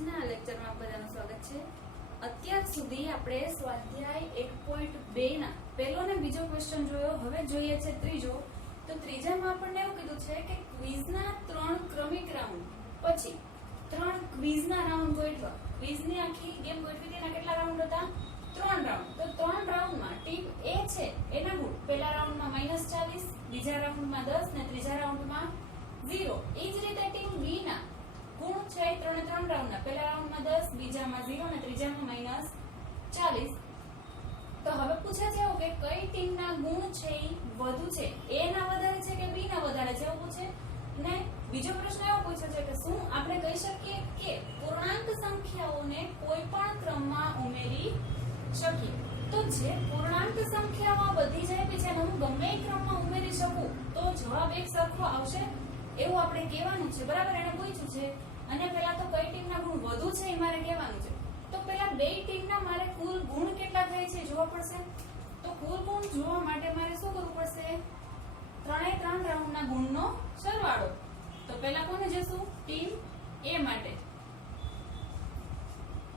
આજના લેક્ચરમાં બધાનું સ્વાગત છે। અત્યાર સુધી આપણે સ્વાધ્યાય 1.2 ના પહેલો ને બીજો ક્વેશ્ચન જોયો। હવે જોઈએ છે ત્રીજો। તો ત્રીજામાં આપણને એવું કીધું છે કે ક્વિઝના 3 ક્રમિક રાઉન્ડ પછી 3 ક્વિઝના રાઉન્ડ ગોઠવા। ક્વિઝની આખી ગેમ ગોઠવી તેના કેટલા રાઉન્ડ હતા? 3 રાઉન્ડ। તો 3 રાઉન્ડમાં ટીમ A છે એના ગુણ પહેલા રાઉન્ડમાં -40, બીજા રાઉન્ડમાં 10 ને ત્રીજા રાઉન્ડમાં 0। એ જ રીતે ટીમ B ના ગુણ છે 3 રાઉન્ડના પહેલા રાઉન્ડમાં 10, બીજામાં 0 અને ત્રીજામાં -40। તો હવે પૂછે છે એવું કે કઈ ટીમના ગુણ છે ઈ વધુ છે, A ના વધારે છે કે B ના વધારે છે એવું પૂછે। ને બીજો પ્રશ્ન એવો પૂછ્યો છે કે શું આપણે કહી શકીએ કે પૂર્ણાંક સંખ્યાઓને કોઈ પણ ક્રમમાં ઉમેરી શકીએ? તો જે પૂર્ણાંક સંખ્યાઓ બધી જ આપી છે હું ગમે એ ક્રમમાં ઉમેરી શકું તો જવાબ એક સરખો આવશે એવું આપણે કહેવાનું છે, બરાબર? એને પૂછ્યું છે અને પહેલા તો કઈ ટીમના ગુણ વધુ છે એ મારે કહેવાનું છે। તો પહેલા બે ટીમના મારે કુલ ગુણ કેટલા થાય છે જોવા પડશે। તો કુલ ગુણ જોવા માટે મારે શું કરવું પડશે? 3 રાઉન્ડના ગુણનો સરવાળો। તો પહેલા કોને જશું? ટીમ A માટે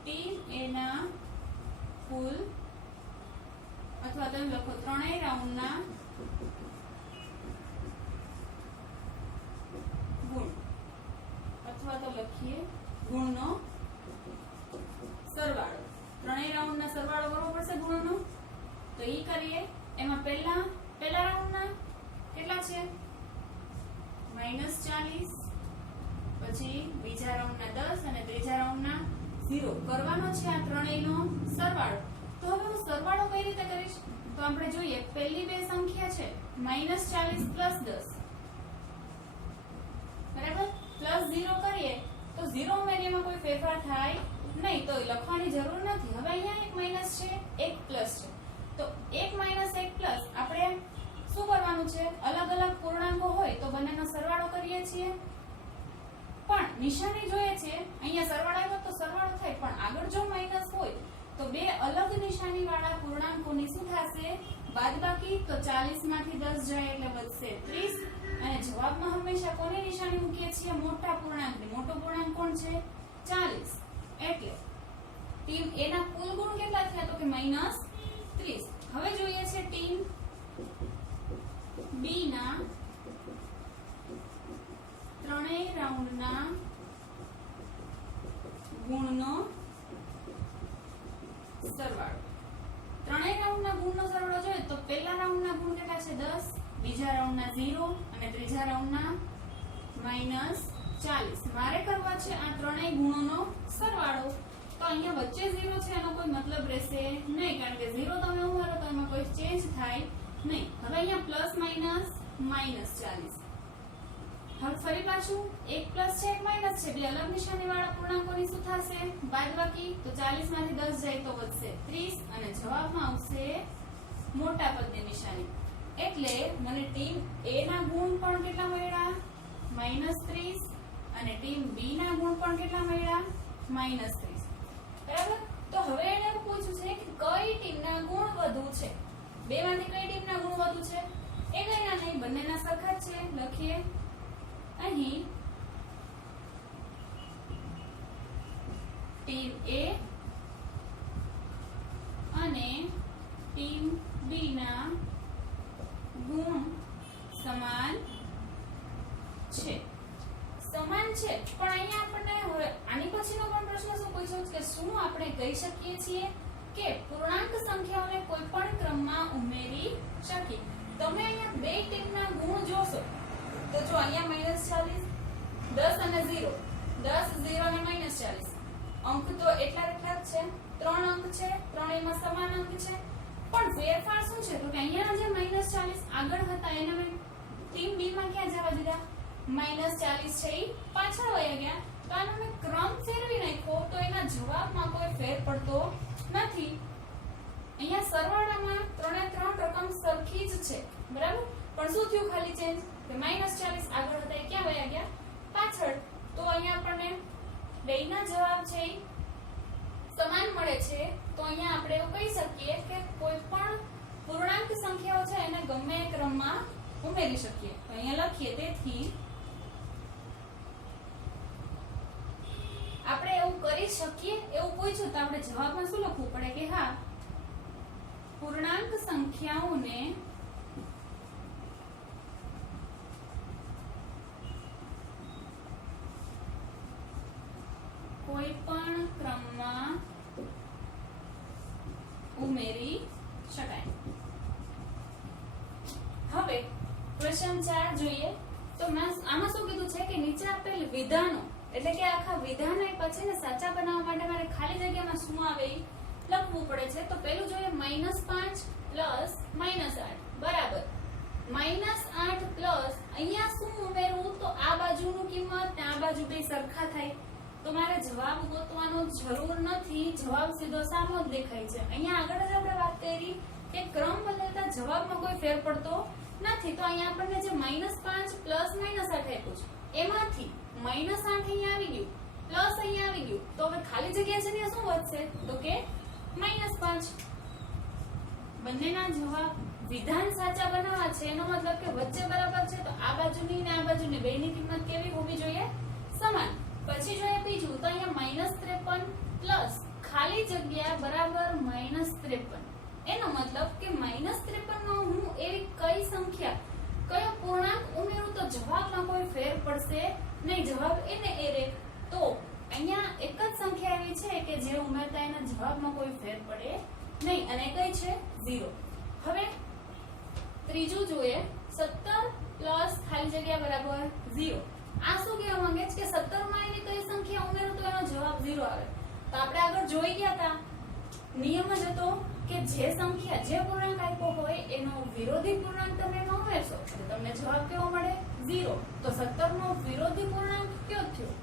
ટીમ A ના કુલ અથવા તમે લખો 3 રાઉન્ડના ગુણ અથવા તો લખીએ ગુણનો સરવાળો। 3 રાઉન્ડના સરવાળો કરવો પડશે ગુણનો। તો ઈ કરીએ। એમાં પહેલા રાઉન્ડના કેટલા છે? -40, પછી બીજા રાઉન્ડના 10 અને ત્રીજા રાઉન્ડના 0 કરવાનો છે આ ત્રણેયનો સરવાળો। તો હવે હું સરવાળો કઈ રીતે કરીશ? તો આપણે જોઈએ પહેલી બે સંખ્યા છે -40 + 10, બરાબર? +0 કરીએ તો 0 ઉમેરીમાં કોઈ ફેરફાર થાય નહીં, તો લખવાની જરૂર નથી। હવે અહીંયા એક માઈનસ છે, એક પ્લસ છે। તો એક માઈનસ એક પ્લસ આપણે શું કરવાનું છે? અલગ અલગ પૂર્ણાંકો હોય તો બંનેનો સરવાળો કરીએ છીએ, પણ નિશાની જોઈએ છે અહીંયા સરવાળો આવ્યો તો સરવાળો થાય, પણ આગળ જો માઈનસ હોય તો બે અલગ નિશાની વાળા પૂર્ણાંકોની શું થશે? બાદબાકી। તો 40 માંથી 10 જાય એટલે વધશે 30 અને જવાબમાં હંમેશા કોની નિશાની મૂકીએ છીએ? મોટા પૂર્ણાંકની। મોટો પૂર્ણાંક કોણ છે? 40। એટલે ટીમ A ના કુલ ગુણ કેટલા થયા? તો કે -30। હવે જોઈએ છે ટીમ B ના ત્રણેય રાઉન્ડના ગુણનો સરવાળો। ત્રણેય રાઉન્ડના ગુણનો સરવાળો જોઈએ તો પહેલા રાઉન્ડના ગુણ કેટલા છે? 10, બીજા રાઉન્ડના 0 અને ત્રીજા રાઉન્ડના -40। મારે કરવા છે આ ત્રણેય ગુણોનો સરવાળો। તો અહીંયા વચ્ચે 0 છે એનો કોઈ મતલબ રહેશે નહીં, કારણ કે 0 તમે ઉમેરો તો એમાં કોઈ ચેન્જ થાય નહીં। હવે અહીંયા પ્લસ માઈનસ -40। હવે ફરી પાછું એક પ્લસ છે એક માઈનસ છે, બે અલગ નિશાની વાળા પૂર્ણાંકોની શું થશે? બાદબાકી। તો 40 માંથી 10 જાય તો વધશે 30 અને જવાબમાં આવશે મોટા પદની નિશાની। એટલે મને ટીમ A ના ગુણ પણ કેટલા મળ્યા? -30 અને ટીમ B ના ગુણ પણ કેટલા મળ્યા? -30, બરાબર? તો હવે એને એવું પૂછ્યું છે કે કઈ ટીમના ગુણ વધુ છે? બે માંથી કઈ ટીમના ગુણ વધુ છે? એ કઈના નહીં, બંનેના સરખા જ છે। લખીએ અહીં ટીમ A અને ટીમ B ના ગુણ સમાન છે। સમાન છે, પણ અહીંયા આપણને હવે આની પછીનો પણ પ્રશ્ન શું પૂછ્યો કે શું આપણે કહી શકીએ છીએ કે પૂર્ણાંક સંખ્યાઓને કોઈ પણ ક્રમમાં ઉમેરી શકીએ? તમે અહીંયા બે ટીમના ગુણ જોશો તો જો અહીંયા -40, 10 અને 0, 10, 0 અને -40 અંક તો એટલા જ છે, 3 અંક છે, ત્રણેયમાં સમાન અંક છે, પણ ફેરફાર શું છે? તો કે અહીંયાના જે -40 આગળ હતા એને મેં ટીમ B માં ક્યાં જવા દીધા? -40 છે એ પાછળ વયા ગયા, તો આનો મેં ક્રમ ફેરવી નાખ્યો તો એના જવાબમાં કોઈ ફેર પડતો નથી। અહીંયા સરવાળામાં 3 રકમ સરખી જ છે, બરાબર? પણ શું થયું? ખાલી ચેન્જ કે -40 આગળ હતા એ ક્યાં વયા ગયા? પાછળ। તો અહીંયા આપણને બેયના જવાબ છે એ સમાન મળે છે। તો અહીંયા આપણે એવું કહી શકીએ કે કોઈ પણ પૂર્ણાંક સંખ્યાઓ છે એને ગમે એ ક્રમમાં ઉમેરી શકીએ। તો અહીંયા લખીએ તેથી આપણે એવું કરી શકીએ એવું પૂછ્યું તો આપણે જવાબમાં શું લખવું પડે કે હા, પૂર્ણાંક સંખ્યાઓને કોઈ પણ ક્રમમાં ઉમેરી શકાય. હવે ક્વેશ્ચન 4 જોઈએ તો આમાં શું કીધું છે કે નીચે આપેલ વિધાનો એટલે કે આખા વિધાન આપ્યા છે ને સાચા બનાવવા માટે મારે ખાલી જગ્યામાં શું આવે ઈ લખવું પડે છે. તો પહેલું જોઈએ -5 પ્લસ -8 બરાબર -8 પ્લસ અહીંયા શું ઉમેરવું તો આ બાજુનું કિંમત ને આ બાજુ બે સરખા થાય તો મારે જવાબ ગોતવાનો જરૂર નથી, જવાબ સીધો સામો જ દેખાય છે. અહીંયા આગળ જ આપણે વાત કરી કે ક્રમ બદલતા જવાબમાં કોઈ ફેર પડતો નથી. તો અહીંયા આપણને જે -5 પ્લસ -8 આપ્યું છે એમાંથી -8 અહીંયા આવી ગયું પ્લસ અહીંયા આવી ગયું તો હવે ખાલી જગ્યા છે ને શું વધશે તો કે -5. બંનેના જવાબ વિધાન સાચા બનાવવા છે એનો મતલબ કે વચ્ચે બરાબર છે તો આ બાજુની ને આ બાજુની બેની કિંમત કેવી હોવી જોઈએ? સમાન. પછી જોઈએ બીજું તો અહીંયા -53 પ્લસ ખાલી જગ્યા બરાબર -53 એનો મતલબ કે -53 નો હું એવી કઈ સંખ્યા કયો પૂર્ણાંક ઉમેરું તો જવાબમાં કોઈ ફેર પડશે નહીં, જવાબ એને એ રહે. તો અહીંયા એક જ સંખ્યા એવી છે કે જે ઉમેરતા એના જવાબમાં કોઈ ફેર પડે નહીં અને કઈ છે 0. હવે ત્રીજું જોઈએ 17 પ્લસ ખાલી જગ્યા બરાબર 0. આ શું કહેવા માંગે છે કે 17 માં એવી કઈ સંખ્યા ઉમેરું તો એનો જવાબ 0 આવે. તો આપણે આગળ જોઈ ગયા હતા નિયમ જ હતો કે જે સંખ્યા જે પૂર્ણાંક આપ્યો હોય એનો વિરોધી પૂર્ણાંક તમે એમાં ઉમેરશો તો તમને જવાબ કેવો મળે 0. તો 17 નો વિરોધી પૂર્ણાંક કયો થયો?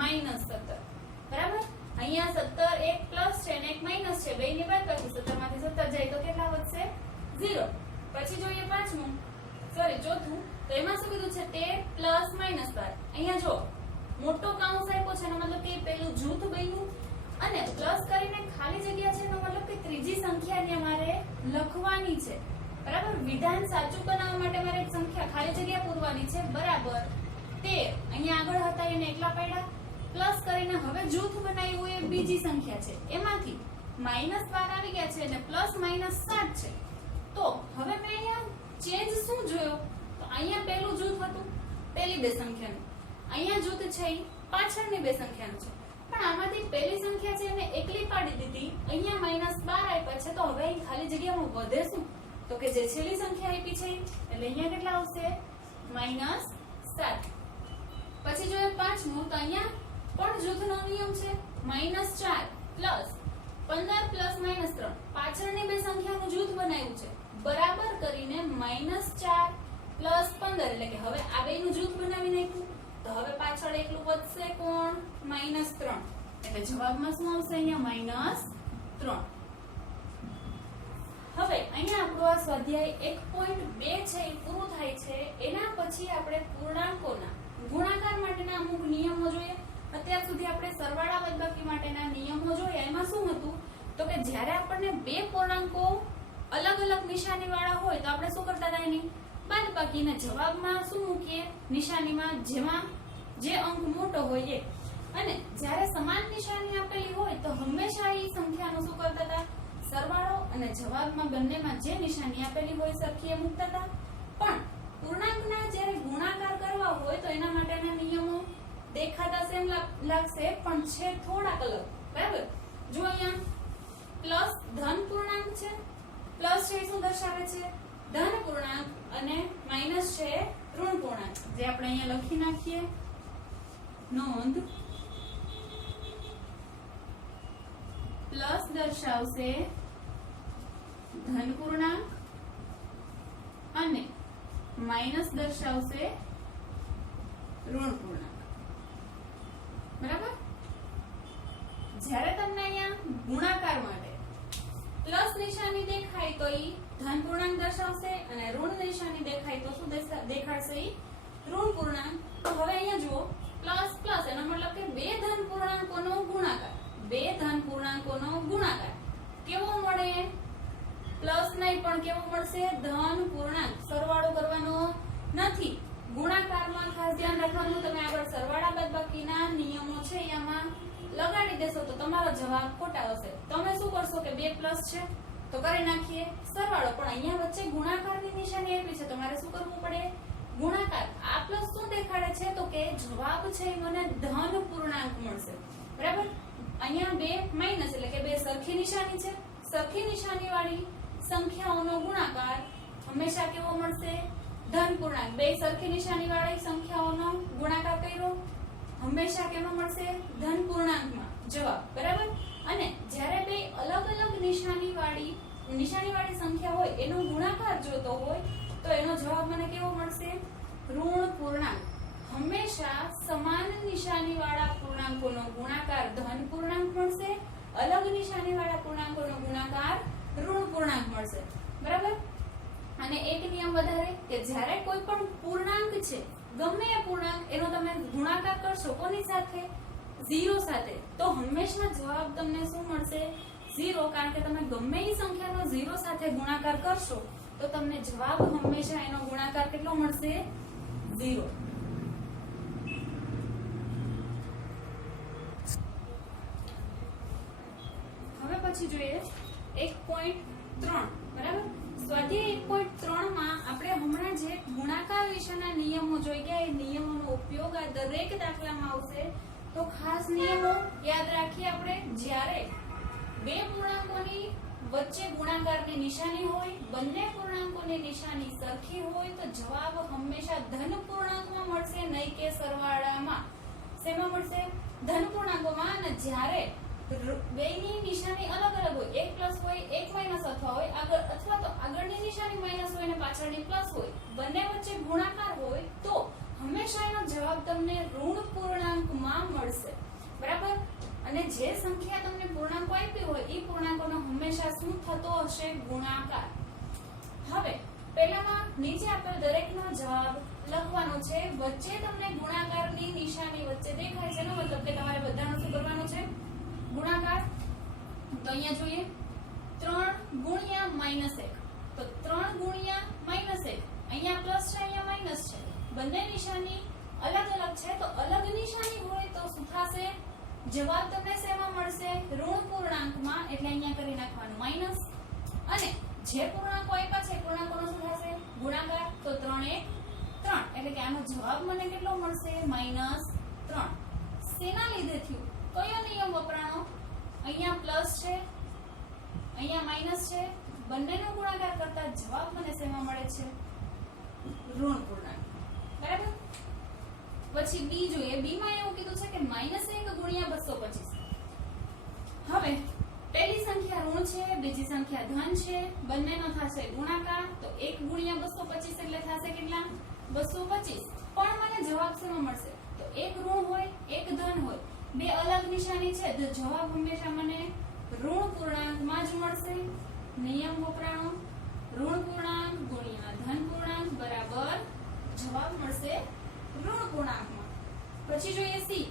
-17 બરાબર. અહીંયા 17 એક પ્લસ છે અને એક માઈનસ છે, બેની બાદબાકી 17 માંથી 17 જાય તો કેટલા વધશે? 0. પછી જોઈએ ચોથું તો એમાં શું કીધું છે 13 પ્લસ -12. અહીંયા જો મોટો કૌંસ આપ્યો છે એનો મતલબ કે પેલું જૂથ બન્યું અને પ્લસ કરીને ખાલી જગ્યા છે એનો મતલબ કે ત્રીજી સંખ્યાને મારે લખવાની છે બરાબર. વિધાન સાચું બનાવવા માટે મારે એક સંખ્યા ખાલી જગ્યા પૂરવાની છે બરાબર 13. અહીંયા આગળ હતા એને એકલા પડ્યા પ્લસ કરીને હવે જૂથ બનાવ્યું એ બીજી સંખ્યા છે એમાંથી -12 આવી ગયા છે અને પ્લસ -7 છે. તો હવે મેં અહીંયા ચેન્જ શું જોયો તો અહીંયા પહેલું જૂથ હતું પહેલી બે સંખ્યાનું, અહીંયા જૂથ છે પાછળની બે સંખ્યાનું છે પણ આમાંથી પહેલી સંખ્યા છે એને એકલી પાડી દીધી, અહીંયા -12 આપ્યા છે તો હવે અહીં ખાલી જગ્યામાં વધે શું તો કે જે છેલ્લી સંખ્યા આપી છે એટલે અહીંયા કેટલા આવશે -7. પછી જોઈએ પાંચમું તો અહીંયા પણ જૂથનો નિયમ છે -4 પ્લસ 15 પ્લસ -3 પાછળની બે સંખ્યાનું જૂથ બનાવ્યું છે બરાબર કરીને -4 પ્લસ 15 એટલે કે હવે આ બેનું જૂથ બનાવી નાખ્યું તો હવે પાછળ એકલું વધશે કોણ -3 એટલે જવાબમાં શું આવશે અહીંયા -3. હવે અહીંયા આપણો આ સ્વાધ્યાય 1.2 છે એ પૂરું થાય છે. એના પછી આપણે પૂર્ણાંકોના ગુણાકાર માટેના અમુક નિયમો જોઈએ. અત્યાર સુધી આપણે સરવાળા બાદબાકી માટેના નિયમો જોયા. એમાં શું હતું તો કે જ્યારે આપણને બે પૂર્ણાંકો અલગ અલગ નિશાની વાળા હોય તો આપણે શું કરતા હતા એની બાદબાકીના જવાબમાં શું મૂકીએ નિશાનીમાં જેમાં જે અંક મોટો હોય એ, અને જ્યારે સમાન નિશાની આપેલી હોય તો હંમેશા એ સંખ્યાનો શું કરતા હતા સરવાળો અને જવાબમાં બંનેમાં જે નિશાની આપેલી હોય સરખી એ મૂકતા હતા. પણ પૂર્ણાંકના જ્યારે ગુણાકાર કરવા હોય તો એના માટેના નિયમો દેખાતા સેમ લાગશે પણ છે થોડાક અલગ બરાબર. જો અહીંયા પ્લસ ધન પૂર્ણાંક છે, પ્લસ છે શું દર્શાવે છે ધન પૂર્ણાંક અને માઈનસ છે ઋણ પૂર્ણાંક, જે આપણે અહીંયા લખી નાખીએ નોંધ. પ્લસ દર્શાવશે ધન પૂર્ણાંક અને માઈનસ દર્શાવશે ઋણ પૂર્ણાંક બરાબર. જ્યારે તમને અહીંયા ગુણાકાર માટે પ્લસ નિશાની દેખાય તો ઈ ધન પૂર્ણાંક દર્શાવશે અને ઋણ નિશાની દેખાય તો શું દેખાડશે ઈ ઋણ પૂર્ણાંક. તો હવે અહીંયા જુઓ પ્લસ પ્લસ એનો મતલબ કે બે ધન પૂર્ણાંકોનો ગુણાકાર, બે ધન પૂર્ણાંકોનો ગુણાકાર કેવો મળે પ્લસ નહીં પણ કેવો મળશે ધન પૂર્ણાંક. સરવાળો કરવાનો નથી, ગુણાકારમાં ખાસ ધ્યાન રાખવાનું તમે આગળ સરવાળા બાદબાકીના નિયમો છે એમાં લગાડી દેશો તો તમારો જવાબ ખોટા હશે. તમે શું કરશો કે 2 પ્લસ છે તો કરી નાખીએ સરવાળો, પણ અહીંયા વચ્ચે ગુણાકારની નિશાની આપી છે, તમારે શું કરવું પડે? ગુણાકાર. આ પ્લસ શું દેખાડે છે તો કે જવાબ છે એ મને ધન પૂર્ણાંક મળશે. બરાબર. અહીંયા 2 માઈનસ એટલે કે 2 સરખી નિશાની છે. સરખી નિશાની વાળી સંખ્યાઓનો ગુણાકાર હંમેશા કેવો મળશે? ધન પૂર્ણાંક. 2 સરખી નિશાની વાળી સંખ્યાઓનો ગુણાકાર કર્યો હંમેશા કેમાં મળશે? ધન પૂર્ણાંકમાં જવાબ. બરાબર. અને જ્યારે 2 અલગ અલગ નિશાની વાળી સંખ્યા હોય એનો ગુણાકાર જોતો હોય તો એનો જવાબ મને કેવો મળશે? ઋણ પૂર્ણાંક. હંમેશા સમાન નિશાની વાળા પૂર્ણાંકોનો ગુણાકાર ધન પૂર્ણાંક મળશે, અલગ નિશાની વાળા પૂર્ણાંકોનો ગુણાકાર ઋણ પૂર્ણાંક મળશે. બરાબર. અને એક નિયમ વધારે કે જ્યારે કોઈ પણ પૂર્ણાંક છે, ગમે એ પૂર્ણાંક, એનો તમે ગુણાકાર કરશો કોની સાથે? 0 સાથે, તો હંમેશા જવાબ તમને શું મળશે? 0. કારણ કે તમે ગમે એ સંખ્યાનો 0 સાથે ગુણાકાર કરશો તો તમને જવાબ હંમેશા એનો ગુણાકાર કેટલો મળશે? 0. હવે પછી જોઈએ 1.3. બરાબર. સ્વાધ્યાય 1.3 માં આપણે હમણાં જે ગુણાકાર વિશેના નિયમો જોઈ ગયા, એ નિયમોનો ઉપયોગ આ દરેક દાખલામાં આવશે. તો ખાસ નિયમો યાદ રાખીએ આપણે. જ્યારે 2 પૂર્ણાંકોની વચ્ચે ગુણાકારની નિશાની હોય, બંને પૂર્ણાંકોની નિશાની સરખી હોય તો જવાબ હંમેશા ધન પૂર્ણાંકમાં મળશે, નહીં કે સરવાળામાં. શેમાં મળશે? ધન પૂર્ણાંકોમાં. અને જ્યારે બેની નિશાની અલગ અલગ હોય, 1 પ્લસ હોય, 1 માઈનસ હોય, અથવા તો આગળની નિશાની માઈનસ હોય અને પાછળની પ્લસ હોય, બંને વચ્ચે ગુણાકાર હોય તો હંમેશા એનો જવાબ તમને ઋણ પૂર્ણાંકમાં મળશે. બરાબર. અને જે સંખ્યા તમને પૂર્ણાંકો આપી હોય એ પૂર્ણાંકોનો હંમેશા શું થતો હશે? ગુણાકાર. હવે પહેલામાં નીચે આપેલ દરેકનો જવાબ લખવાનો છે. વચ્ચે તમને ગુણાકારની નિશાની વચ્ચે દેખાય છે, એનો મતલબ કે તમારે બધાનો શું કરવાનો છે? ગુણાકાર. તો અહીંયા જોઈએ 3 ગુણ્યા -1. તો 3 ગુણ્યા -1. અહીંયા પ્લસ છે, અહીંયા માઈનસ છે. બંને નિશાની અલગ અલગ છે, તો અલગ નિશાની હોય તો શું થશે? જવાબ તમને શેમાં મળશે? ઋણ પૂર્ણાંકમાં. એટલે અહીંયા કરી નાખવાનું માઈનસ. અને જે પૂર્ણાંકો આપ્યા છે પૂર્ણાંકોનો શું થશે? ગુણાકાર. તો 3 1 3. એટલે કે આનો જવાબ મને કેટલો મળશે? -3. શેના લીધે થયું? કયો નિયમ વપરાણો? અહીંયા પ્લસ છે, અહીંયા માઈનસ છે. બંનેનો ગુણાકાર કરતા જવાબ મને શેમાં મળે છે? ઋણ પૂર્ણાંક. બરાબર. પછી બી જોઈએ. બી માં એવું કીધું છે કે -1 ગુણ્યા 225. હવે પહેલી સંખ્યા ઋણ છે, બીજી સંખ્યા ધન છે, બંનેનો થશે ગુણાકાર. તો 1 ગુણ્યા 225 એટલે થશે કેટલા? 225. પણ મને જવાબ શેમાં મળશે? તો એક ઋણ હોય, એક ધન હોય, 2 અલગ નિશાની છે, તો જવાબ હંમેશા મને ઋણ પૂર્ણાંકમાં જ મળશે. નિયમ વપરાણો. ઋણ પૂર્ણાંક ગુણ્યા ધન પૂર્ણાંક બરાબર જવાબ મળશે ઋણ પૂર્ણાંકમાં. પછી જોઈએ સી.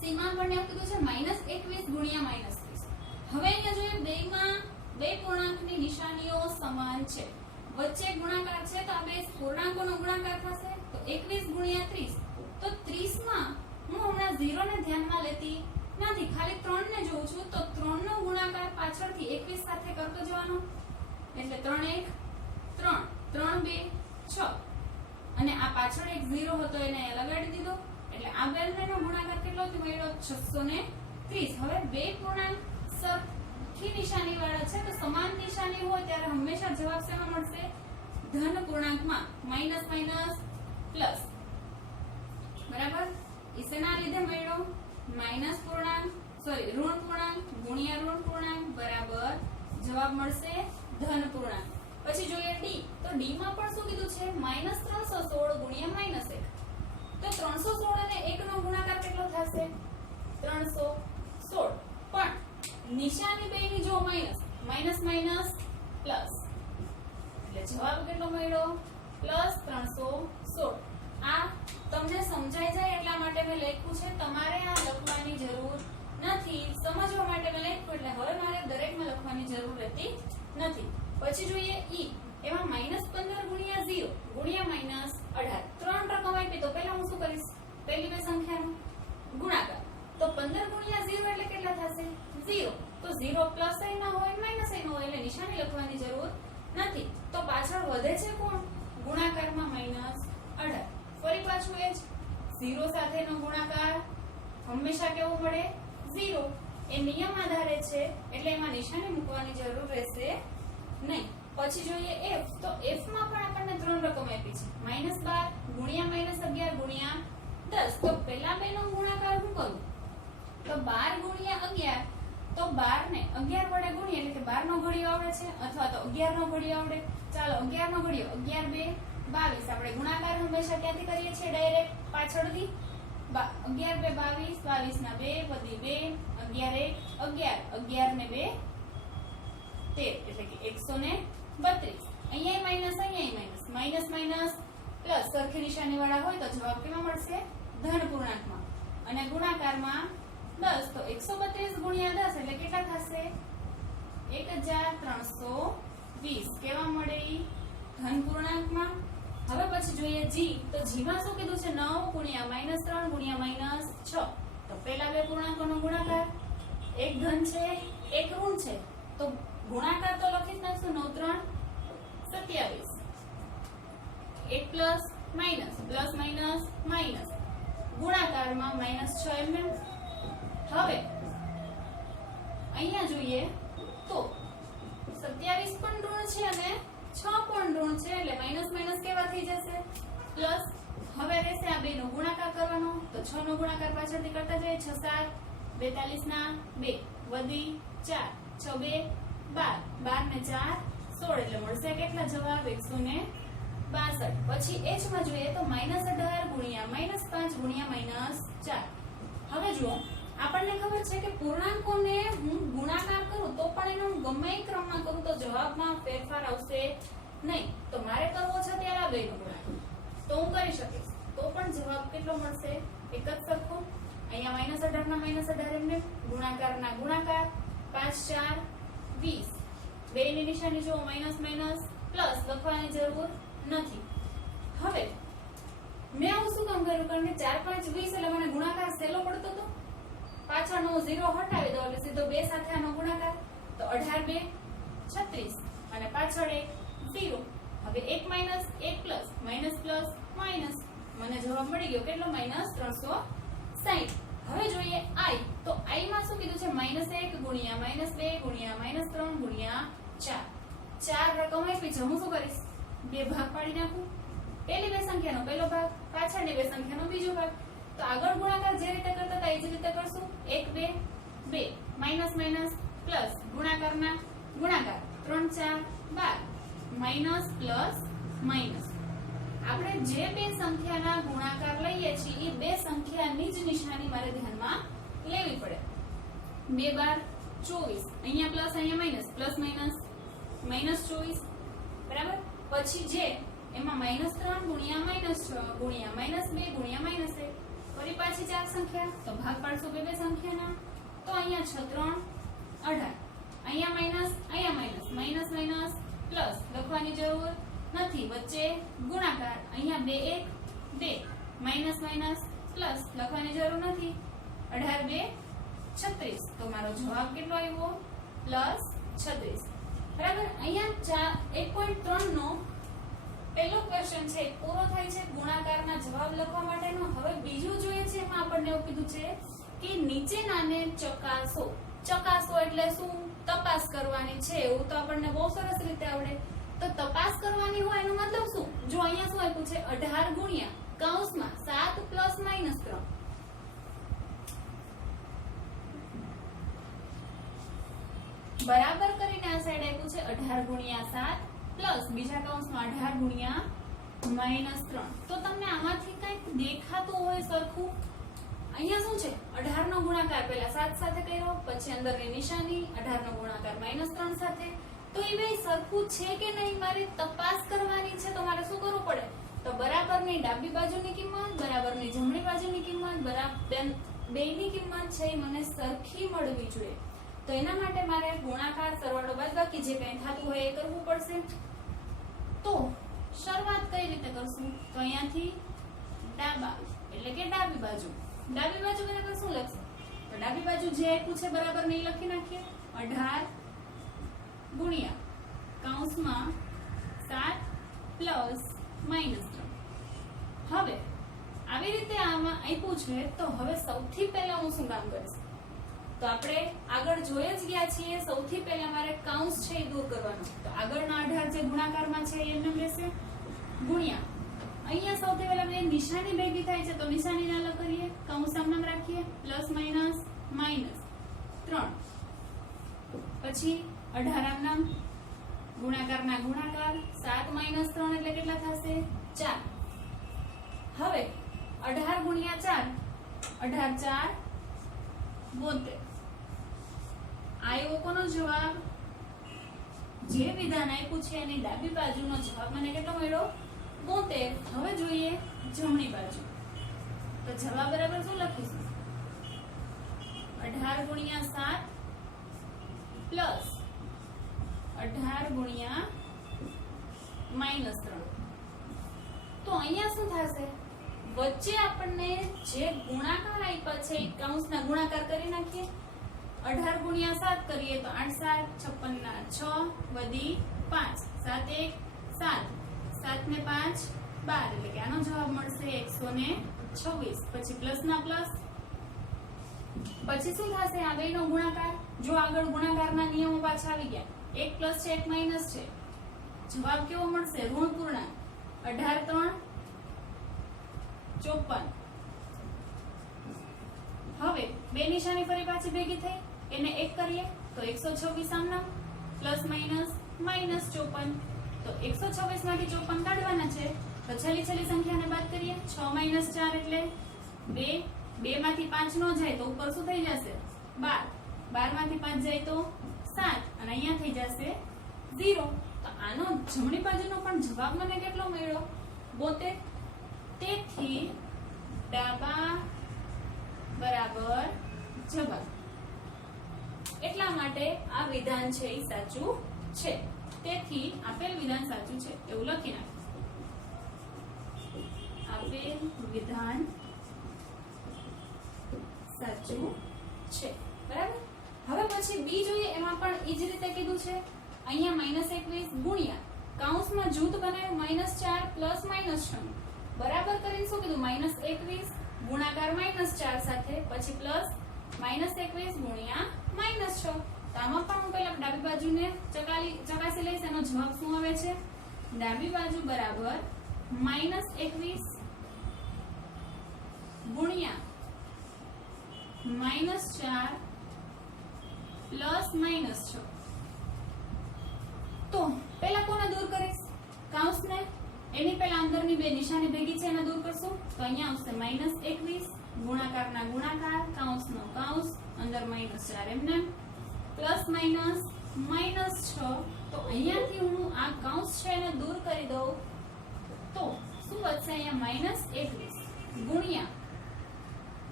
સી માં આપણને એવું કીધું છે -21 ગુણ્યા -30. હવે અહીંયા જોઈએ બેમાં 2 પૂર્ણાંકની નિશાનીઓ સમાન છે, વચ્ચે ગુણાકાર છે, તો આ 2 પૂર્ણાંકોનો ગુણાકાર થશે. તો 21 ગુણ્યા 30. તો 30 માં હું હમણાં 0 ને ધ્યાનમાં લેતી નથી, ખાલી 3 ને જોઉં છું. તો 3 નો ગુણાકાર પાછળથી 21 સાથે કરતો જવાનો. એટલે 3 1 3 3 2 6. અને આ પાછળ એક 0 હતો એને લગાડી દીધો. એટલે આ બંનેનો ગુણાકાર કેટલો મળ્યો? 630. હવે 2 પૂર્ણાંક સરખી નિશાની વાળા છે, તો સમાન નિશાની હોય ત્યારે હંમેશા જવાબ શેમાં મળશે? ધન પૂર્ણાંકમાં. Minus minus plus. બરાબર. શેના લીધે મળ્યો? માઈનસ પૂર્ણાંક ઋણ પૂર્ણાંક ગુણ્યા ઋણ પૂર્ણાંક બરાબર જવાબ મળશે ધન પૂર્ણાંક. પછી જોઈએ ડી. તો ડી માં પણ શું કીધું છે? -316 ગુણ્યા -1. તો 316 અને 1 નો ગુણાકાર કેટલો થશે? 316. પણ નિશાની બેની જો માઈનસ માઈનસ પ્લસ, એટલે જવાબ કેટલો મળ્યો? +316. આ તમને સમજાઈ જાય એટલા માટે મેં લખ્યું છે, તમારે આ લખવાની જરૂર નથી. સમજવા માટે મેં લખ્યું એટલે હવે મારે દરેકમાં લખવાની જરૂર રહેતી નથી. પછી જોઈએ ઈ. એમાં -15 ગુણ્યા 0 ગુણ્યા -18. 3 રકમ આપી તો પહેલા હું શું કરીશ? પહેલી બે સંખ્યાનો ગુણાકાર. તો 15 ગુણ્યા 0 એટલે કેટલા થશે 0. તો 0 પ્લસ એ ન હોય માઈનસ એ ન હોય એટલે નિશાની લખવાની જરૂર નથી. તો પાછળ વધે છે કોણ ગુણાકારમાં -18. ફરી પાછું એ જ 0 સાથેનો ગુણાકાર હંમેશા કેવો મળે 0. એ નિયમ આધારે છે એટલે એમાં નિશાની મૂકવાની જરૂર રહેશે નહીં. પછી જોઈએ f. તો f માં પણ આપણને ત્રણ રકમ આપી છે -12 ગુણ્યા -11 ગુણ્યા 10. તો પહેલા બેનો ગુણાકાર હું કરું તો 12 ગુણ્યા 11. તો 12 ને 11 વડે ગુણીએ એટલે કે 12 નો ઘડિયો આવડે છે અથવા તો 11 નો ઘડિયો આવડે. ચાલો 11 નો ઘડિયો 11 2 22. આપણે ગુણાકાર હંમેશા ક્યાંથી કરીએ છીએ ડાયરેક્ટ પાછળથી 11 2 22 22 ના 2 વધી 2 11 1 11 ને 2 13 એટલે કે 132. અહીંયા માઈનસ માઈનસ માઈનસ પ્લસ સરખી નિશાની વાળા હોય તો જવાબ કેમાં મળશે ધન પૂર્ણાંકમાં. અને ગુણાકારમાં 10 તો 132 ગુણ્યા 10 એટલે કેટલા થશે 1320. કેવા મળે ધન પૂર્ણાંકમાં. હવે પછી જોઈએ g. તો g માં શું કીધું છે 9 ગુણ્યા -3 ગુણ્યા -6. તો પહેલા બે પૂર્ણાંકોનો ગુણાકાર એક ધન છે એક ઋણ છે તો ગુણાકાર તો લખી જ નાખશું 9 3 27. એક plus minus plus minus minus ગુણાકારમાં -6 એમ. હવે અહીંયા જોઈએ તો 27 પણ ઋણ છે અને 6 પણ ઋણ છે એટલે માઈનસ માઈનસ કેવા થઈ જશે પ્લસ. હવે રહેશે આ બેનો ગુણાકાર કરવાનો તો 6 નો ગુણાકાર પાછળથી કરતા જઈએ 6 7 42 ના 2 વધી 4 6 2 12 12 ને 4 16 એટલે મળશે કેટલા જવાબ 162. પછી h માં જોઈએ તો -18 ગુણ્યા -5 ગુણ્યા -4. હવે જુઓ આપણને ખબર છે કે પૂર્ણાંકોને હું ગુણાકાર કરું તો પણ એનો ગમે એ ક્રમમાં કરું તો જવાબમાં ફેરફાર આવશે નહીં. તો મારે કરવો છે ત્યારે આ બેનો ગુણાકાર તો હું કરી શકીશ તો પણ જવાબ કેટલો મળશે એક જ સરખો. અહીંયા -18 ના -18 એમને ગુણાકારના ગુણાકાર 5 4 20. બેની નિશાની જો માઈનસ માઈનસ પ્લસ લખવાની જરૂર નથી. હવે મેં આવું શું કામ કર્યું કારણ કે 4 5 20 એટલે મને ગુણાકાર સહેલો પડતો હતો. પાછળનો 0 હટાવી દો એટલે સીધો 2 સાથે આનો ગુણાકાર તો 18 2 36 અને પાછળ એક 0. હવે 1 minus 1 plus minus plus minus મને જવાબ મળી ગયો કેટલો -360. હવે જોઈએ i. તો i માં શું કીધું છે -1 ગુણ્યા -2 ગુણ્યા -3 ગુણ્યા 4. ચાર રકમ આપી છે હું શું કરીશ બે ભાગ પાડી નાખું. પહેલી બે સંખ્યાનો પહેલો ભાગ પાછળની બે સંખ્યાનો બીજો ભાગ. તો આગળ ગુણાકાર જે રીતે કરતા હતા એ જ રીતે કરશું 1 2 2 માઈનસ માઈનસ પ્લસ ગુણાકારના ગુણાકાર 3 4 12 માઈનસ પ્લસ માઈનસ. આપણે જે બે સંખ્યાના ગુણાકાર લઈએ છીએ એ બે સંખ્યાની જ નિશાની મારે ધ્યાનમાં લેવી પડે. 2 12 24 અહીંયા પ્લસ અહીંયા માઈનસ પ્લસ માઈનસ -24 બરાબર. પછી જે એમાં -3 ગુણ્યા -6 ગુણ્યા -2 ગુણ્યા -1. ફરી પાછી ચાર સંખ્યા તો ભાગ પાડશું બે બે સંખ્યાના તો અહીંયા 6 3 18. અહીંયા માઈનસ માઈનસ માઈનસ પ્લસ લખવાની જરૂર નથી વચ્ચે ગુણાકાર અહીંયા 2 1 2 માઈનસ માઈનસ પ્લસ લખવાની જરૂર નથી 18 2 36. તો મારો જવાબ કેટલો આવ્યો +36 બરાબર. અહીંયા 1.3 નો પહેલો ક્વેશ્ચન છે પૂરો થાય છે ગુણાકારના જવાબ લખવા માટેનો. હવે બીજું જોઈએ છે એમાં આપણને એવું કીધું છે કે નીચેનાને ચકાસો. ચકાસો એટલે શું તપાસ કરવાની છે એવું તો આપણને બહુ સરસ રીતે આવડે. તો તપાસ કરવાની હોય એનો મતલબ શું જો અહીંયા શું આપ્યું છે 18 ગુણ્યા કૌંસમાં 7 પ્લસ માઈનસ 3 બરાબર કરીને આ સાઈડ આપ્યું છે 18 ગુણ્યા 7 પ્લસ બીજા કૌંસમાં 18 ગુણ્યા -3. તો તમને આમાંથી કંઈક દેખાતું હોય સરખું. અહીંયા શું છે 18 નો ગુણાકાર પહેલા 7 સાથે કર્યો પછી અંદરની નિશાની 18 નો ગુણાકાર -3 સાથે. તો એ બે સરખું છે કે નહીં મારે તપાસ કરવાની છે. તો મારે શું કરવું પડે તો બરાબરની ડાબી બાજુની કિંમત બરાબરની જમણી બાજુની કિંમત બરાબર બેની કિંમત છે એ મને સરખી મળવી જોઈએ. તો એના માટે મારે ગુણાકાર સરવાળો બાદબાકી જે કંઈ થતું હોય એ કરવું પડશે. તો શરૂઆત કઈ રીતે કરશું તો અહીંયાથી ડાબા એટલે કે ડાબી બાજુ બરાબર શું લખશું તો ડાબી બાજુ જે આપ્યું છે બરાબર નહીં લખી નાખીએ 18 ગુણ્યા કૌંસમાં 7 પ્લસ -3. હવે આવી રીતે આમાં આપ્યું છે તો હવે સૌથી પહેલા હું શું કામ કરીશ તો આપણે આગળ જોઈ જ ગયા છીએ સૌથી પહેલા મારે કૌંસ છે એ દૂર કરવાનો તો આગળના 18 જે ગુણાકારમાં છે એમને રહેશે ગુણ્યા અહીંયા સૌથી પહેલા બે નિશાની ભેગી થાય છે તો નિશાનીને અલગ કરીએ કૌંસ આમ રાખીએ પ્લસ માઈનસ -3 પછી 18 આમ નામ ગુણાકારના ગુણાકાર 7 - 3 એટલે કેટલા થશે 4. હવે 18 ગુણ્યા 4 18 4 72 આયો કોનો જવાબ જે વિધાન આપ્યું છે એની ડાબી બાજુનો જવાબ મને કેટલો મળ્યો 72. હવે જોઈએ જમણી બાજુ તો જવાબ બરાબર શું લખીશું 18 ગુણ્યા 7 પ્લસ 18 ગુણ્યા -3. તો અહીંયા શું થશે વચ્ચે આપણને જે ગુણાકાર આપ્યા છે એ કૌંસના ગુણાકાર કરી નાખીએ 18 ગુણ્યા 7 કરીએ તો 8 7 56 ના 6 વધી 5 7 1 7 7 ને 5 12 એટલે કે આનો જવાબ મળશે 126. પછી પ્લસ ના પ્લસ પછી શું થશે આ બેનો ગુણાકાર જો આગળ ગુણાકારના નિયમો પાછા આવી ગયા 1 પ્લસ છે 1 માઈનસ છે જવાબ કેવો મળશે ઋણ પૂર્ણાંક 18 3 54. હવે બે નિશાની ફરી પાછી ભેગી થઈ એને એક કરીએ તો 126 આમના પ્લસ માઈનસ -54. તો 126 માંથી 54 કાઢવાના છે તો છેલ્લી સંખ્યાને બાદ કરીએ 6 - 4 એટલે 2 2 માંથી 5 નો જાય તો ઉપર શું થઈ જશે 12 12 માંથી 5 જાય તો 7 અને અહીંયા થઈ જશે 0. તો આનો જમણી બાજુનો પણ જવાબ મને કેટલો મળ્યો 72. તેથી ડાબા બરાબર જવાબ એટલા માટે આ વિધાન છે એ સાચું છે તેથી આપેલ વિધાન સાચું છે એવું લખી નાખો આપેલ વિધાન સાચું છે બરાબર. હવે પછી બી જોઈએ એમાં પણ ઈ જ રીતે કીધું છે અહીંયા -21 ગુણ્યા કૌંસમાં જૂથ બનાવ્યું -4 પ્લસ -6 બરાબર કરીને શું કીધું -21 ગુણાકાર -4 સાથે પછી પ્લસ -21 ગુણ્યા -6. તો આમાં પણ હું પહેલા ડાબી બાજુને ચકાસી લઈશ એનો જવાબ શું આવે છે ડાબી બાજુ બરાબર -21 ગુણ્યા -4 પ્લસ -6. તો પહેલા કોને દૂર કરીશ કૌંસને એની પહેલા અંદરની બે નિશાની ભેગી છે એને દૂર કરશું તો અહીંયા આવશે -21 ગુણાકારના ગુણાકાર કૌંસનો કૌંસ અંદર -4 એમને પ્લસ -6. તો અહીંયાથી હું આ કૌંસ છે એને દૂર કરી દઉં તો શું વધશે અહીંયા -21 ગુણ્યા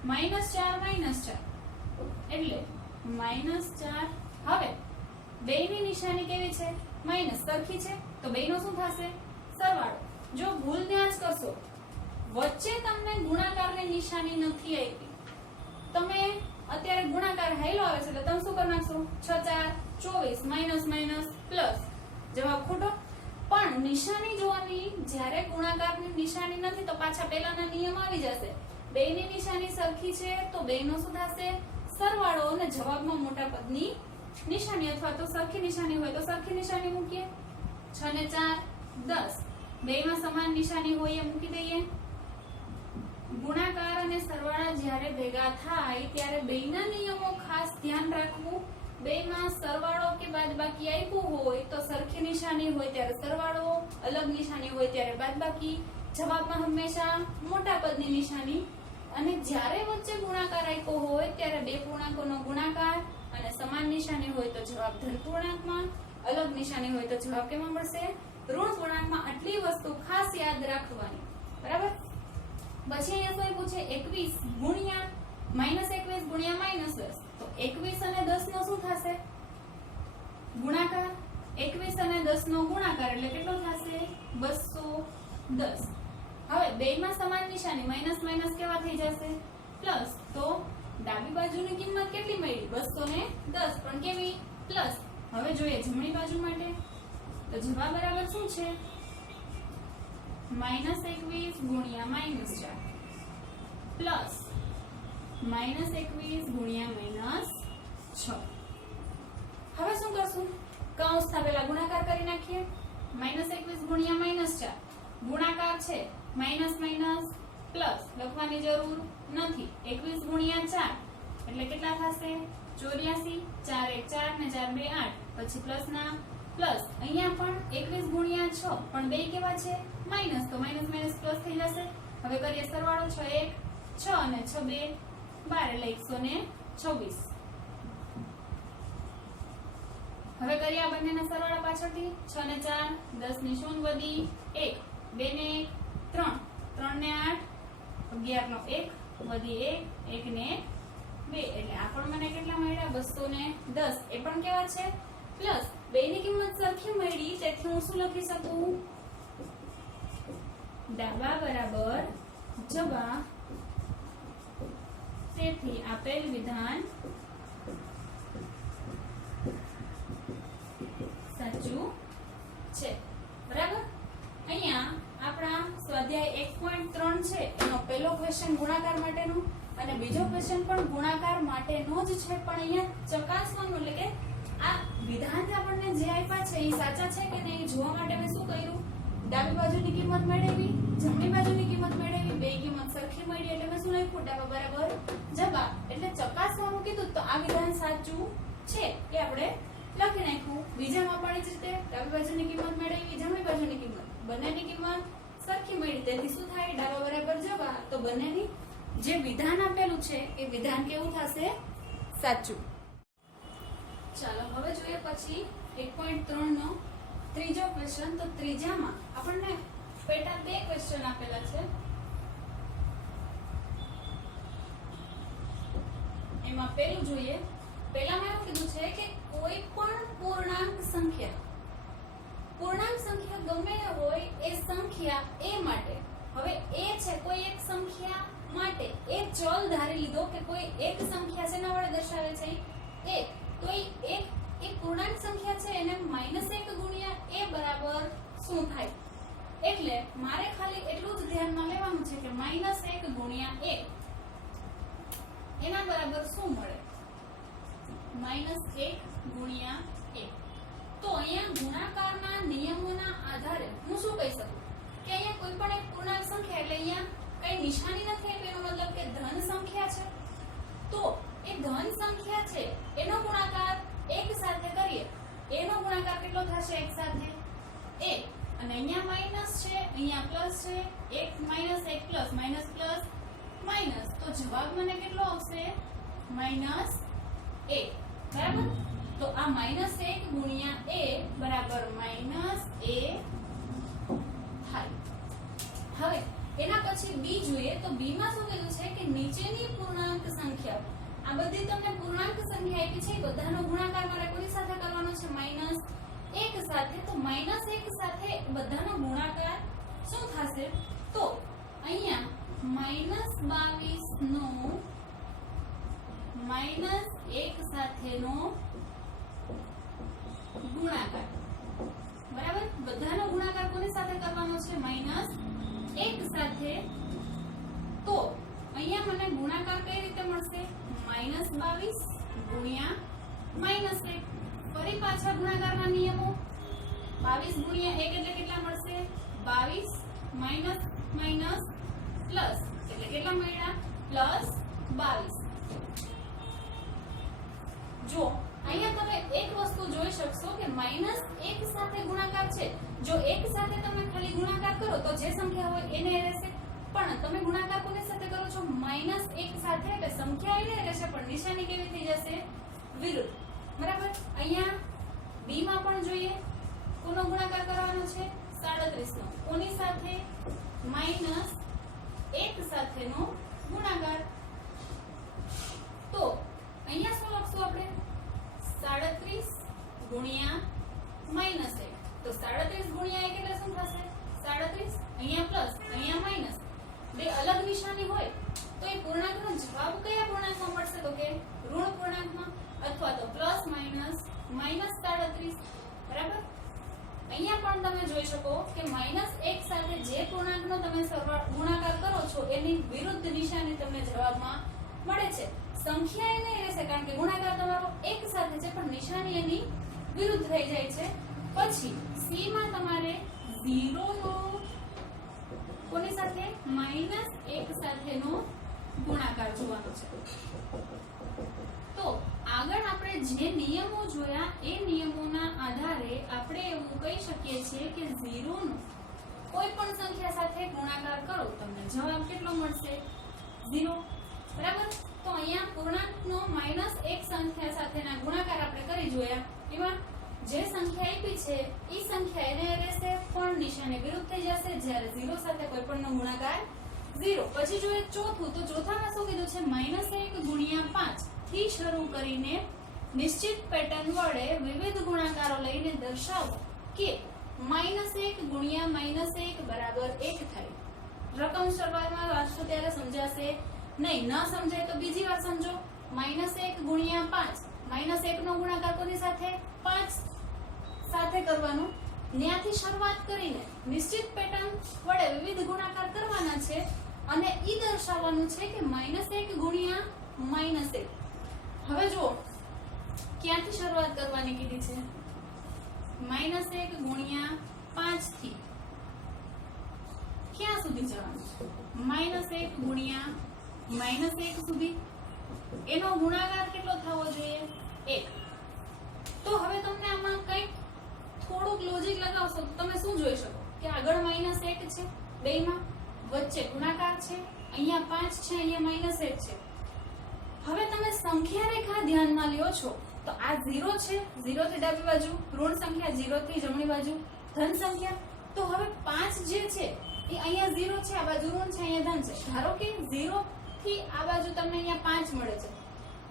-4 એટલે -4. હવે બેયની નિશાની કેવી છે માઈનસ સરખી છે તો બેયનો શું થશે સરવાળો. જો ભૂલ ત્યાં જ કરશો વચ્ચે તમને ગુણાકારની નિશાની નથી આપી તમે અત્યારે ગુણાકાર હાઈલો આવે છે એટલે તમે શું કરી નાખશો 6 4 24 પ્લસ જવાબ ખોટો. પણ નિશાની જોવાની જ્યારે ગુણાકારની નિશાની નથી તો પાછા પહેલાના નિયમ આવી જશે બેયની નિશાની સરખી છે તો બેયનો શું થશે સરવાળો અને જવાબમાં મોટા પદની નિશાની અથવા તો સરખી નિશાની હોય તો સરખી નિશાની મૂકીએ 6 ને 4 10 બેયમાં સમાન નિશાની હોય એ મૂકી દઈએ. ગુણાકાર અને સરવાળા જ્યારે ભેગા થાય ત્યારે બેયના નિયમો ખાસ ધ્યાન રાખવું બેયમાં સરવાળો કે બાદબાકી આપ્યું હોય તો સરખી નિશાની હોય ત્યારે સરવાળો અલગ નિશાની હોય ત્યારે બાદબાકી જવાબમાં હંમેશા મોટા પદની નિશાની અને જ્યારે વચ્ચે ગુણાકાર આપ્યો હોય ત્યારે બે પૂર્ણાંકોનો ગુણાકાર અને સમાન નિશાની હોય તો જવાબ ધન પૂર્ણાંકમાં અલગ નિશાની હોય તો જવાબ કેમાં મળશે ઋણ પૂર્ણાંકમાં. આટલી વસ્તુ ખાસ યાદ રાખવાની બરાબર. પછી અહીંયા શું પૂછે 21 ગુણ્યા -21 ગુણ્યા -10 તો 21 અને 10 નો શું થશે ગુણાકાર 21 અને 10 નો ગુણાકાર એટલે કેટલો થશે 210. હવે બેયમાં સમાન નિશાની માઈનસ માઈનસ કેવા થઈ જશે પ્લસ તો ડાબી બાજુની કિંમત કેટલી મળી 210 પણ કેવી પ્લસ. હવે જોઈએ જમણી બાજુ માટે તો જવાબ બરાબર શું છે -21 ગુણ્યા -4 પ્લસ -21 ગુણ્યા -6. હવે શું કરશું કૌંસના પેલા ગુણાકાર કરી નાખીએ. -21 ગુણ્યા -4 ગુણાકાર છે માઇનસ માઇનસ પ્લસ લખવાની જરૂર નથી. 21 ગુણ્યા 4 એટલે કેટલા થશે 84. 4 1 4 ને 4 2 8 પછી પ્લસ ના પ્લસ. અહીંયા પણ 21 ગુણ્યા 6 પણ બે કેવા છે માઇનસ તો માઇનસ માઇનસ પ્લસ થઈ જશે. હવે કરીએ સરવાળો 6 1 6 અને 6 2 12 એટલે 126. હવે કરીએ આ બંનેના સરવાળા પાછળથી 6 ને 4 10 ની શૂન્ય વધી 1 2 ને 1 3 3 ને 8 11 નો 1 વધી 1 1 ને 2 એટલે આ પણ મને કેટલા મળ્યા 210. એ પણ કેવા છે પ્લસ. બે ની કિંમત સરખી મળી તેથી હું શું લખી શકું ડાબા બરાબર જવા. તેથી આપેલ વિધાન સાચું છે. બરાબર. અહીંયા આપણા સ્વાધ્યાય 1.3 છે એનો પહેલો ક્વેશ્ચન ગુણાકાર માટેનો અને બીજો ક્વેશ્ચન પણ ગુણાકાર માટેનો જ છે. પણ અહીંયા ચકાસવાનું એટલે કે આ વિધાન આપણને જે આપ્યા છે એ સાચા છે કે નહીં જોવા માટે મેં શું કર્યું ડાબી બાજુની કિંમત મેળવી જમણી બાજુની કિંમત મેળવી બે કિંમત સરખી મળી એટલે મેં શું લખ્યું ડાબા બરાબર જવાબ. એટલે ચકાસવાનું કીધું તો આ વિધાન સાચું છે એ આપણે લખી નાખ્યું. બીજામાં પણ એ જ રીતે ડાબી બાજુની કિંમત મેળવી જમણી બાજુની કિંમત બંનેની કિંમત સરખી મળી તેથી શું થાય ડાબા બરાબર જવાબ. તો બંનેની જે વિધાન આપેલું છે એ વિધાન કેવું થશે સાચું. ચાલો હવે જોઈએ પછી 1.3 નો ત્રીજો ક્વેશ્ચન. તો ત્રીજામાં આપણને પેટા બે ક્વેશ્ચન આપેલા છે. એમાં પહેલું જોઈએ. પહેલામાં એવું કીધું છે કે કોઈ પણ પૂર્ણાંક સંખ્યા ગમે હોય એ સંખ્યા એ માટે હવે એ છે કોઈ એક સંખ્યા માટે એ ચલ ધારી લીધો કે કોઈ એક સંખ્યા શેના વડે દર્શાવે છે એક. તો એક પૂર્ણાંક સંખ્યા છે એને -1 ગુણ્યા a બરાબર શું થાય. એટલે મારે ખાલી એટલું જ ધ્યાનમાં લેવાનું છે કે -1 ગુણ્યા a એના બરાબર શું મળે -1 ગુણ્યા a. તો અહીંયા ગુણાકારના નિયમોના આધારે હું શું કહી શકું કે અહીંયા કોઈ પણ એક પૂર્ણાંક સંખ્યા એટલે અહીંયા કઈ નિશાની નથી એટલે એનો મતલબ કે ધન સંખ્યા છે. તો એ ધન સંખ્યા છે એનો ગુણાકાર 1 સાથે કરીએ એનો ગુણાકાર કેટલો થશે 1 સાથે 1 અને અહીંયા માઈનસ છે અહીંયા પ્લસ છે 1 minus 1 plus minus plus minus તો જવાબ મને કેટલો આવશે -1 બરાબર. તો આ -1 ગુણ્યા a બરાબર -a થાય. હવે એના પછી b જોઈએ તો b માં શું કીધું છે કે નીચેની પૂર્ણાંક સંખ્યા આ બધી તમને પૂર્ણાંક સંખ્યા આપી છે બધાનો ગુણાકાર મારે કોની સાથે કરવાનો છે -1 સાથે. તો -1 સાથે બધાનો ગુણાકાર શું થશે તો અહીંયા -22 નો -1 સાથેનો ગુણાકાર બરાબર. બધાનો ગુણાકાર કોની સાથે કરવાનો છે -1 સાથે. તો અહીંયા મને ગુણાકાર કઈ રીતે મળશે -22 ગુણ્યા -1. ફરી પાછા ગુણાકારના નિયમો 22 ગુણ્યા 1 એટલે કેટલા મળશે 22 માઈનસ માઈનસ પ્લસ એટલે કેટલા મળ્યા +22. જો અહીંયા તમે એક વસ્તુ જોઈ શકશો કે -1 સાથે ગુણાકાર છે. જો 1 સાથે તમે ખાલી ગુણાકાર કરો તો જે સંખ્યા હોય એને રહેશે પણ તમે ગુણાકાર કોની સાથે કરો છો -1 સાથે એટલે સંખ્યા એને રહેશે પણ નિશાની કેવી થઈ જશે વિરુદ્ધ. બરાબર. અહીંયા b માં પણ જોઈએ કોનો ગુણાકાર કરવાનો છે 37 નો કોની સાથે -1 સાથેનો ગુણાકાર. તો અહીંયા શું લખશું આપણે 37 ગુણ્યા -1. તો 37 ગુણ્યા 1 એટલે શું થશે 37. અહીંયા પ્લસ અહીંયા માઈનસ બે અલગ નિશાની હોય તો એ પૂર્ણાંકનો જવાબ કયા પૂર્ણાંકમાં મળશે પણ તમે જોઈ શકો કે -1 સાથે જે પૂર્ણાંકનો તમે ગુણાકાર કરો છો એની વિરુદ્ધ નિશાની તમને જવાબમાં મળે છે. સંખ્યા એ નહીં રહેશે કારણ કે ગુણાકાર તમારો 1 સાથે છે પણ નિશાની એની વિરુદ્ધ થઈ જાય છે. પછી C માં તમારે 0 નો કોની સાથે -1 સાથેનો ગુણાકાર જોવાનો છે. તો આગળ આપણે જે નિયમો જોયા એ નિયમોના આધારે આપણે એવું કહી શકીએ છીએ કે 0 નો કોઈ પણ સંખ્યા સાથે ગુણાકાર કરો તમને જવાબ કેટલો મળશે 0. બરાબર. તો અહીંયા પૂર્ણાંકનો -1 સંખ્યા સાથેના ગુણાકાર આપણે કરી જોયા. એમાં જે સંખ્યા આપી છે એ સંખ્યા એને રહેશે પણ નિશાની વિરુદ્ધ થઈ જશે જ્યારે 0 સાથે કોઈ પણનો ગુણાકાર 0. પછી જોઈએ ચોથું. તો ચોથામાં શું કીધું છે -1 ગુણ્યા 5 થી શરૂ કરીને નિશ્ચિત પેટર્ન વડે વિવિધ ગુણાકારો લઈને દર્શાવો કે -1 ગુણ્યા -1 બરાબર 1 થાય. રકમ શરૂઆતમાં વાંચશો ત્યારે સમજાશે નહીં. ન સમજાય તો બીજી વાર સમજો. -1 ગુણ્યા 5 -1 નો ગુણાકાર કોની સાથે 5 સાથે કરવાનો. ન્યાથી શરૂઆત કરીને નિશ્ચિત પેટર્ન વડે વિવિધ ગુણાકાર કરવાના છે અને ઈ દર્શાવવાનું છે કે -1 ગુણ્યા -1. હવે જો ક્યાંથી શરૂઆત કરવાની કીધી છે -1 ગુણ્યા 5 થી ક્યાં સુધી જવાનું છે -1 ગુણ્યા -1 સુધી. એનો ગુણાકાર કેટલો થવો જોઈએ 1. તો હવે તમને આમાં કંઈક થોડુંક લોજિક લગાવશો તો તમે શું જોઈ શકો કે આગળ -1 છે બેયમાં, વચ્ચે ગુણાકાર છે, અહીંયા 5 છે, અહીંયા -1 છે. હવે તમે સંખ્યા રેખા ધ્યાનમાં લ્યો છો તો આ 0 છે, 0 થી ડાબી બાજુ, ઋણ સંખ્યા 0 થી જમણી બાજુ ધન સંખ્યા. તો હવે 5 જે છે એ અહીંયા 0 છે, આ બાજુ ઋણ છે, અહીંયા ધન છે. ધારો કે 0 થી આ બાજુ તમને અહીંયા 5 મળે છે.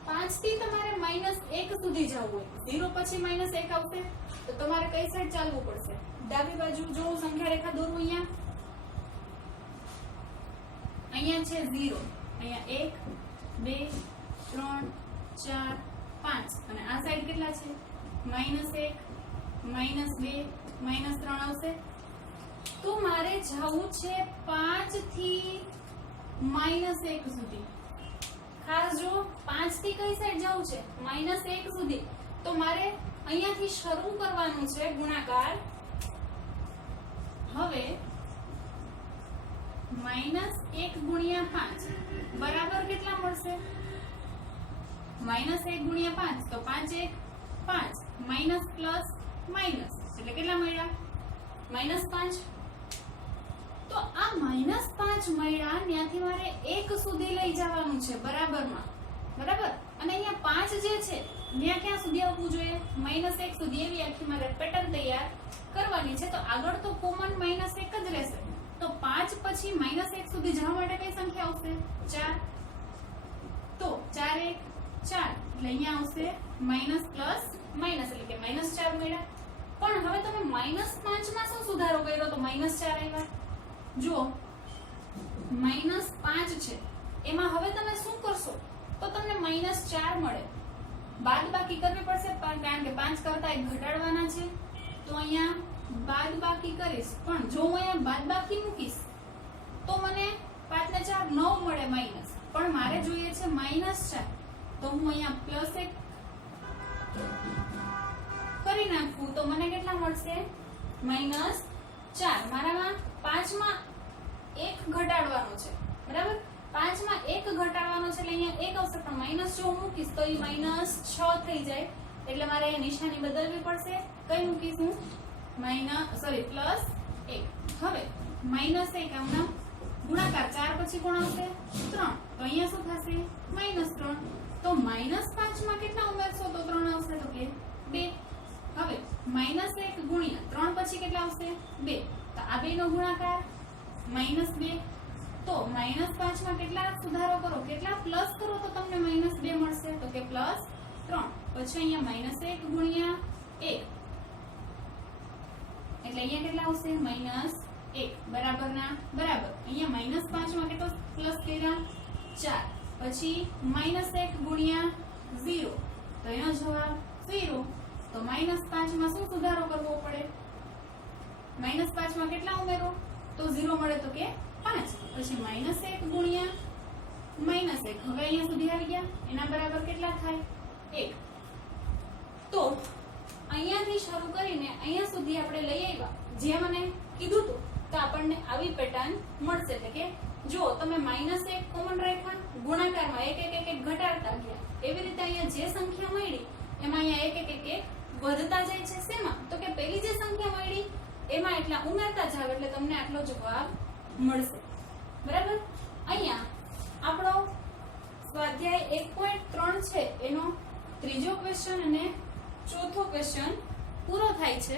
5 થી તમારે -1 સુધી જવું હોય, 0 પછી -1 આવશે તો તમારે કઈ સાઈડ ચાલવું પડશે ડાબી બાજુ. જો હું સંખ્યા રેખા દોરું અહીંયા છે 0, અહીંયા 1 2 3 4 5 અને આ સાઈડ કેટલા છે -1 -2 -3 આવશે. તો મારે જવું છે 5 થી -1 સુધી. ખાસ જો 5 થી કઈ સાઈડ જવું છે -1 સુધી. તો મારે અહીંયાથી શરૂ કરવાનું છે ગુણાકાર. હવે -1 ગુણ્યા 5 બરાબર કેટલા મળશે -1 ગુણ્યા 5 તો 5 1 5 માઇનસ પ્લસ માઇનસ એટલે કેટલા મળ્યા -5. તો આ -5 મળ્યા ત્યાંથી મારે 1 સુધી લઈ જવાનું છે બરાબરમાં. બરાબર. અને અહીંયા 5 જે છે ત્યાં ક્યાં સુધી આવવું જોઈએ -1 સુધી. એવી આખી મારે પેટર્ન તૈયાર કરવાની છે. તો આગળ તો કોમન -1 જ રહેશે. તો 5 પછી -1 સુધી જવા માટે કઈ સંખ્યા આવશે 4. તો 4 1 4 એટલે અહીંયા આવશે માઇનસ પ્લસ માઇનસ એટલે કે -4 મળ્યા. પણ હવે તમે -5 માં શું સુધારો કર્યો તો -4 આવ્યા. જુઓ -5 છે એમાં હવે તમે શું કરશો તો તમને -4 મળે. બાદબાકી કરવી પડશે કારણ કે 5 કરતા 1 ઘટાડવાના છે. તો અહીંયા બાદબાકી કરીશ. પણ જો હું અહીંયા બાદબાકી મૂકીશ તો મને 5 ને 4 9 મળે માઇનસ. પણ મારે જોઈએ છે -4. તો હું અહીંયા +1 કરી નાખું તો મને કેટલા મળશે -4. મારામાં 5 માં 1 ઘટાડવાનો છે. બરાબર. 5 માં 1 ઘટાડવાનો છે એટલે અહીંયા 1 આવશે. પણ માઇનસ જો હું મૂકીશ તો એ -6 થઈ જાય. એટલે મારે અહીંયા નિશાની બદલવી પડશે. કઈ મૂકીશ હું +1. હવે -1 આમના ગુણાકાર 4 પછી કોણ આવશે 3. તો અહીંયા શું થશે -3. તો -5 માં કેટલા ઉમેરશો તો 3 આવશે તો કે 2. હવે -1 ગુણ્યા 3 પછી કેટલા આવશે 2. તો આ બેનો ગુણાકાર -2. તો -5 માં કેટલા સુધારો કરો કેટલા પ્લસ કરો તો તમને -2 મળશે તો કે +3. પછી અહીંયા -1 ગુણ્યા 1 એટલે અહીંયા કેટલા આવશે -1 બરાબર ના બરાબર. અહીંયા -5 માં કેટલો પ્લસ કર્યા 4. પછી -1 ગુણ્યા 0 તો એનો જવાબ 0. તો -5 માં શું સુધારો કરવો પડે -5 માં કેટલા ઉમેરો તો 0 મળે તો કે 5 પછી -1 ગુણ્યા -1 હવે અહીંયા સુધી આવી ગયા એના બરાબર કેટલા થાય 1 તો અહીંયાથી શરૂ કરીને અહીંયા સુધી આપણે લઈ આવ્યા જે મને કીધું હતું તો આપણને આવી પેટર્ન મળશે એટલે કે જો તમે -1 કોમન રાખ્યા ગુણાકારમાં 1 1 1 ઘટાડતા ગયા એવી રીતે અહીંયા જે સંખ્યા મળી એમાં અહીંયા 1 1 1 વધતા જાય છે શેમાં તો કે પેલી જે સંખ્યા મળી એમાં એટલા ઉમેરતા જાવ એટલે તમને આટલો જવાબ મળશે બરાબર અહીંયા આપણો સ્વાધ્યાય 1.3 છે એનો ત્રીજો ક્વેશ્ચન અને ચોથો ક્વેશ્ચન પૂરો થાય છે